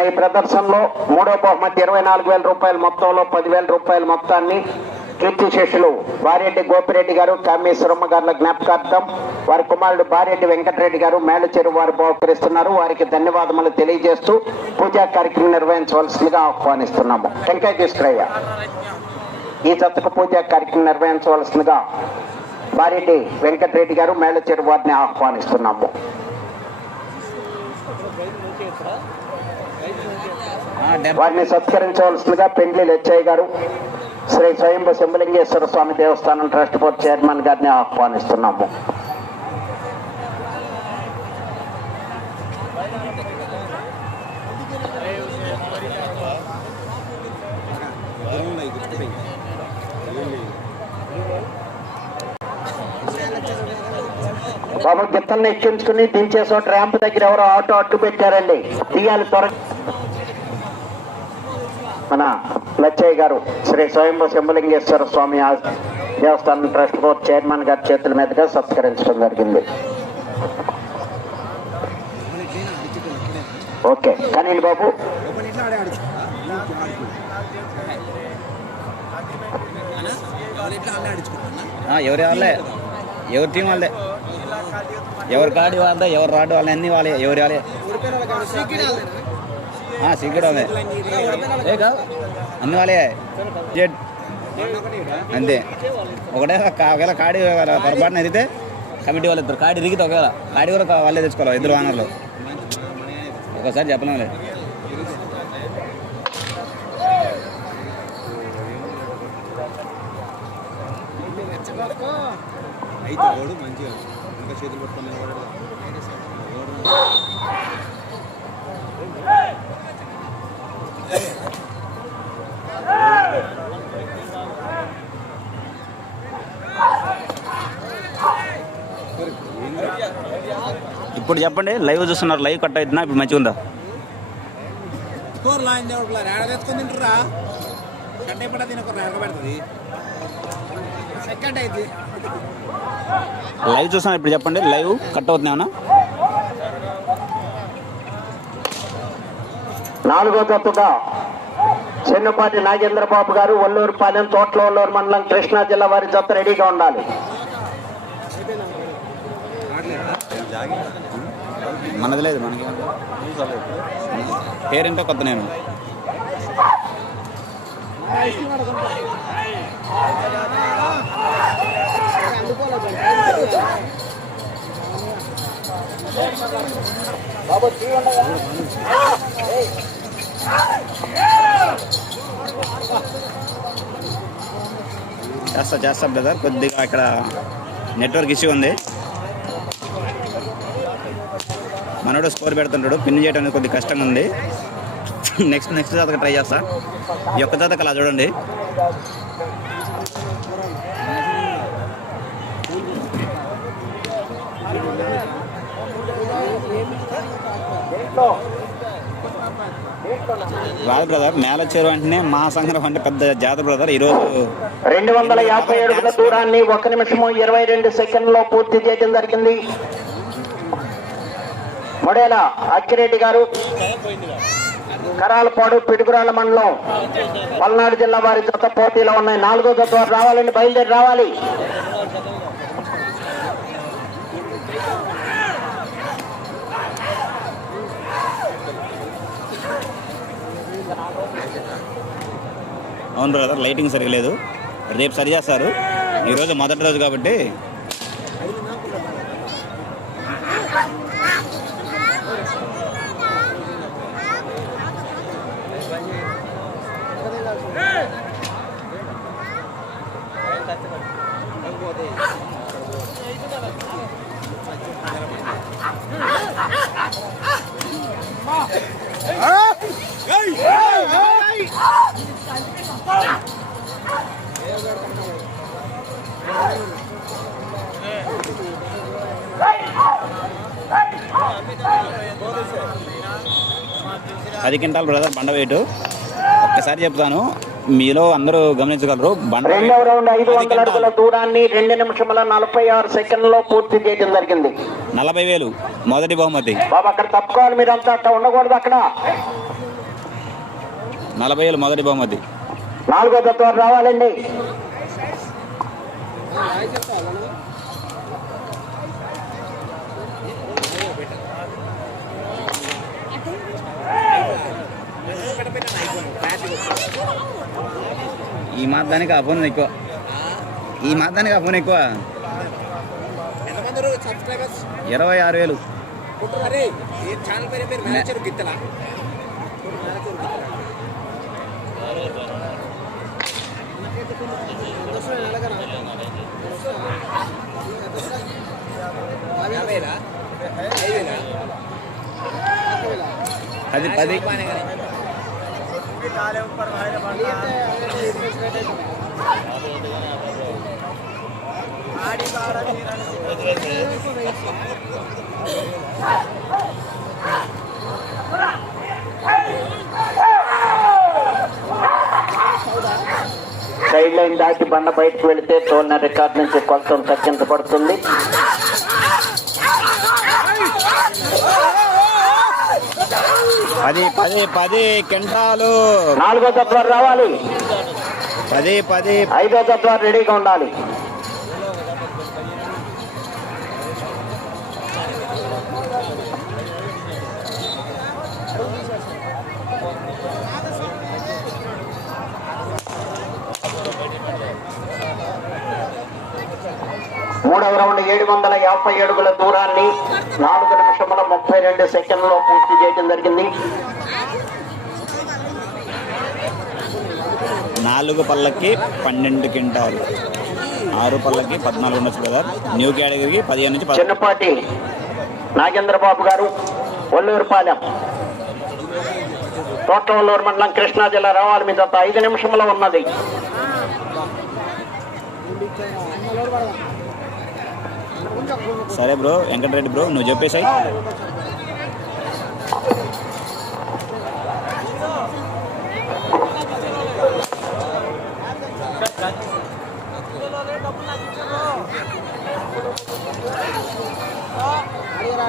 మన ఈ ప్రదర్శనలో మూడో బహుమతి ఇరవై నాలుగు వేల రూపాయల మొత్తంలో పదివేల రూపాయల మొత్తాన్ని కీర్తి శేషులు వారెడ్డి గోపిరెడ్డి గారు కామేశ్వరమ్మ గారుల జ్ఞాపకార్థం వారి కుమారుడు బారెడ్డి వెంకటరెడ్డి గారు మేళచెరు వారు బహుకరిస్తున్నారు. వారికి ధన్యవాదములు తెలియజేస్తూ పూజా కార్యక్రమం నిర్వహించవలసిందిగా ఆహ్వానిస్తున్నాము. టెంకాయ తీసుకురయ్యా ఈ జతకు పూజా కార్యక్రమం నిర్వహించవలసిందిగా బారెడ్డి వెంకటరెడ్డి గారు మేళచెరు వారిని ఆహ్వానిస్తున్నాము. వారిని సత్కరించవలసిందిగా పెండ్లి లెచ్చయ్య గారు శ్రీ స్వయంభ శంభలింగేశ్వర స్వామి దేవస్థానం ట్రస్ట్ బోర్డ్ చైర్మన్ గారిని ఆహ్వానిస్తున్నాము. బాబు గిత్తల్ని ఎక్కించుకుని దించే ర్యాంప్ దగ్గర ఎవరో ఆటో అడ్డు పెట్టారండి తీయాలి త్వరగా. మన లచ్చయ్య గారు శ్రీ స్వయంభూ శంభలింగేశ్వర స్వామి దేవస్థానం ట్రస్ట్ బోర్డు చైర్మన్ గారి చేతుల మీదుగా సత్కరించడం జరిగింది. ఓకే. కానీ బాబు. ఎవరి వాళ్ళే? ఎవరి టీం వాళ్ళే? ఎవరి కాడి వాళ్ళే? ఎవరు రాడు వాళ్ళే? అన్ని వాళ్ళే? ఎవరి వాళ్ళే? సీక్రెట్ వాళ్ళే ఏ కాదు. అన్ని వాళ్ళే. జెడ్. అంతే. ఒకటే ఒకవేళ కాడి పొరపాటున ఎదిగితే కమిటీ వాళ్ళు ఇద్దరు. కాడి ఇరిగితే ఒకవేళ. కాడి కూడా వాళ్ళే తెచ్చుకోవాలి ఇద్దరు వానర్లు ఒకసారి చెప్పలేములే అయితే మంచిగా ఇంకా చేతులు పట్టుకున్నాయి ఇప్పుడు చెప్పండి లైవ్ చూస్తున్నారు లైవ్ కట్ అవుతుందా ఇప్పుడు మంచిగా ఉందా? లైవ్ చూస్తున్నారు ఇప్పుడు చెప్పండి లైవ్ కట్ అవుతుంది ఏమన్నా? నాలుగో జట్టుగా చెన్నుపాటి నాగేంద్రబాబు గారు ఒల్లూరు పాలెం తోటల ఒల్లూరు మండలం కృష్ణా జిల్లా వారి జత రెడీగా ఉండాలి. మనది లేదు మనకి పేరేంటో కొత్త నేను చేస్తా చేస్తా బ్రదర్ కొద్దిగా ఇక్కడ నెట్వర్క్ ఇష్యూ ఉంది. మనోడు స్కోర్ పెడుతుంటాడు పిన్ చేయడం అనేది కొద్దిగా కష్టంగా ఉంది నెక్స్ట్ నెక్స్ట్ జాతక ట్రై చేస్తా. ఈ ఒక్క జాతక అలా చూడండి. రాదు బ్రదర్ నేల చెరువు అంటేనే మా సంగ్రహం అంటే పెద్ద జాతర బ్రదర్ ఈరోజు రెండు వందల యాభై అడుగుల దూరాన్ని ఒక నిమిషము ఇరవై రెండు సెకండ్లో పూర్తి చేయడం జరిగింది. మొడేల అక్కిరెడ్డి గారు. కరాలపాడు పిడుగురాల మండలం. పల్నాడు జిల్లా వారి జత పోటీలో ఉన్నాయి. నాలుగో జత వారు రావాలండి. బయలుదేరి రావాలి. అవును బ్రదర్ లైటింగ్ సరిగా లేదు. రేపు సరి చేస్తారు ఈరోజు మొదటి రోజు కాబట్టి పది క్వింటాల్ బ్రదర్ బండ వెయిట్. ఒక్కసారి చెప్తాను మీలో అందరూ గమనించగలరు బండ రెండవ రౌండ్ ఐదు వందల అడుగుల. దూరాన్ని రెండు నిమిషముల నలభై ఆరు సెకండ్లో పూర్తి చేయడం జరిగింది. నలభై వేలు మొదటి బహుమతి. బాబు అక్కడ తప్పుకోవాలి అక్కడ ఉండకూడదు అక్కడ. నలభై వేలు మొదటి బహుమతి. నాలుగో తత్వాలు రావాలండి. ఈ మాత్రానికి ఆ ఫోన్ ఎక్కువ. ఈ మాత్రానికి ఆ ఫోన్ ఎక్కువ. ఇరవై ఆరు వేలు. అది పది. సైడ్ లైన్ దాటి బండ బయటకు వెళితే తోలిన రికార్డ్ నుంచి కొలతం తగ్గించబడుతుంది. పది పది పది కింటాలు. నాలుగో తత్వాలు రావాలి. పది పది. ఐదో తత్వాలు రెడీగా ఉండాలి. మూడవ రౌండ్ ఏడు వందల యాభై అడుగుల దూరాన్ని నాలుగు రెండు సెకండ్లో పూర్తి చేయడం జరిగింది. నాలుగు పళ్ళకి పన్నెండు క్వింటాలు. ఆరు పళ్ళకి పద్నాలుగు ఉండొచ్చు కదా. న్యూ కేటగిరీకి పదిహేను నుంచి చిన్నపాటి నాగేంద్రబాబు గారు ఒల్లూరుపాలెం తోటవల్లూరు మండలం కృష్ణా జిల్లా రావాలి మీ జత ఐదు నిమిషంలో ఉన్నది. సరే బ్రో వెంకటరెడ్డి బ్రో నువ్వు చెప్పేసాయి.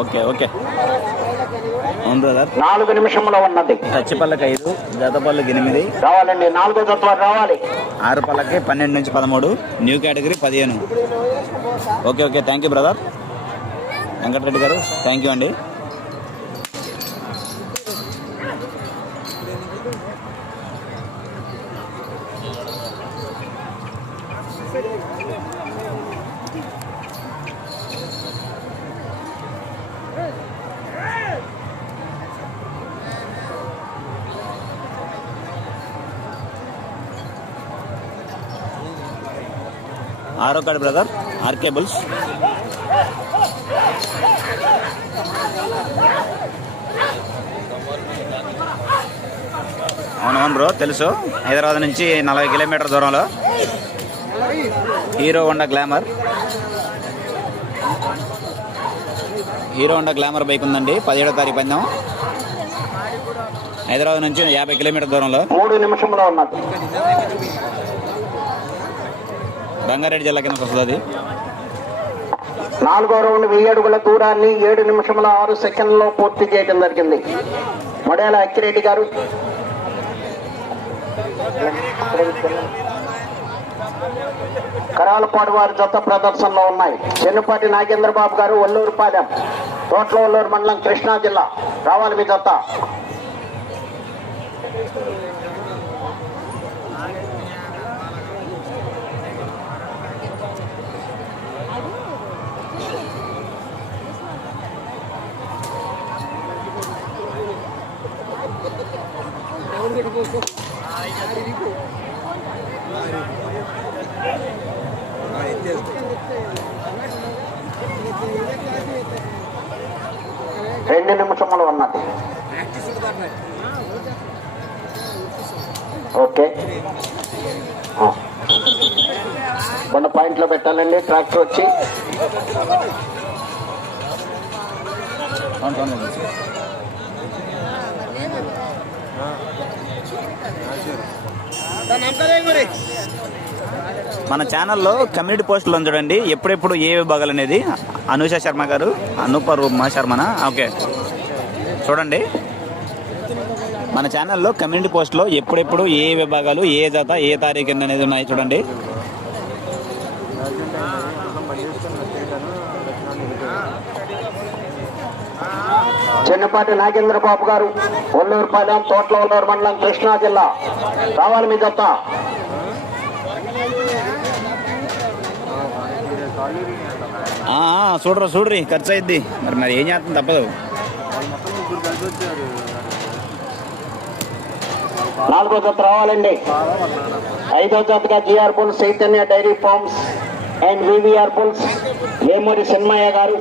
Okay okay. అవును బ్రదర్ నాలుగు నిమిషంలో ఉన్నది. పళ్ళకి ఐదు జత పళ్ళకి ఎనిమిది. రావాలండి నాలుగో తత్వం రావాలి. ఆరు పళ్ళకి పన్నెండు నుంచి పదమూడు న్యూ కేటగిరీ పదిహేను. Okay okay. Thank you brother Venkatareddy గారు థ్యాంక్ యూ అండి. ఆరో బ్రదర్ ఆర్కే బుల్స్ అవునవును బ్రో తెలుసు. హైదరాబాద్ నుంచి నలభై కిలోమీటర్ దూరంలో. Hero Honda Glamour. Hero Honda Glamour bike ఉందండి. పదిహేడో తారీఖు పందాం. హైదరాబాద్ నుంచి యాభై కిలోమీటర్ దూరంలో. మూడు నిమిషంలో ఉన్నది రంగారెడ్డి జిల్లా కింద వస్తుంది నాలుగో రౌండ్ వెయ్యి అడుగుల దూరాన్ని ఏడు నిమిషముల ఆరు సెకండ్లో పూర్తి చేయడం జరిగింది. మొడేల అక్కిరెడ్డి గారు. కరాలపాడు వారి జత ప్రదర్శనలో ఉన్నాయి. చెన్నుపాటి నాగేంద్రబాబు గారు ఒల్లూరుపాలెం తోట్ల ఒల్లూరు మండలం కృష్ణా జిల్లా. రావాలి మీ జత. రెండు నిమిషములు ఉన్నది. ఓకే. ఆ. పాయింట్లో పెట్టాలండి ట్రాక్టర్ వచ్చి. అవును, మన ఛానల్లో కమ్యూనిటీ పోస్టులు చూడండి. ఎప్పుడెప్పుడు ఏ విభాగాలు అనేది? అనూష శర్మ గారు అనూప శర్మనా ఓకే. చూడండి. మన ఛానల్లో కమ్యూనిటీ పోస్ట్లో ఎప్పుడెప్పుడు ఏ విభాగాలు ఏ జత ఏ తారీఖు అనేది ఉన్నాయి చూడండి. చిన్నపాటి నాగేంద్ర బాబు గారు ఒల్లూరుపాలెం తోట్ల ఒల్లూరు మండలం కృష్ణా జిల్లా. రావాలి మీ జత. చూడరు చూడ్రి ఖర్చు అయింది మరి మరి ఏం చేస్తుంది తప్పదు. నాలుగో జత రావాలండి. ఐదో జతగా GR bulls Chaitanya dairy farms and VVR bulls Vemuri Sinmayya గారు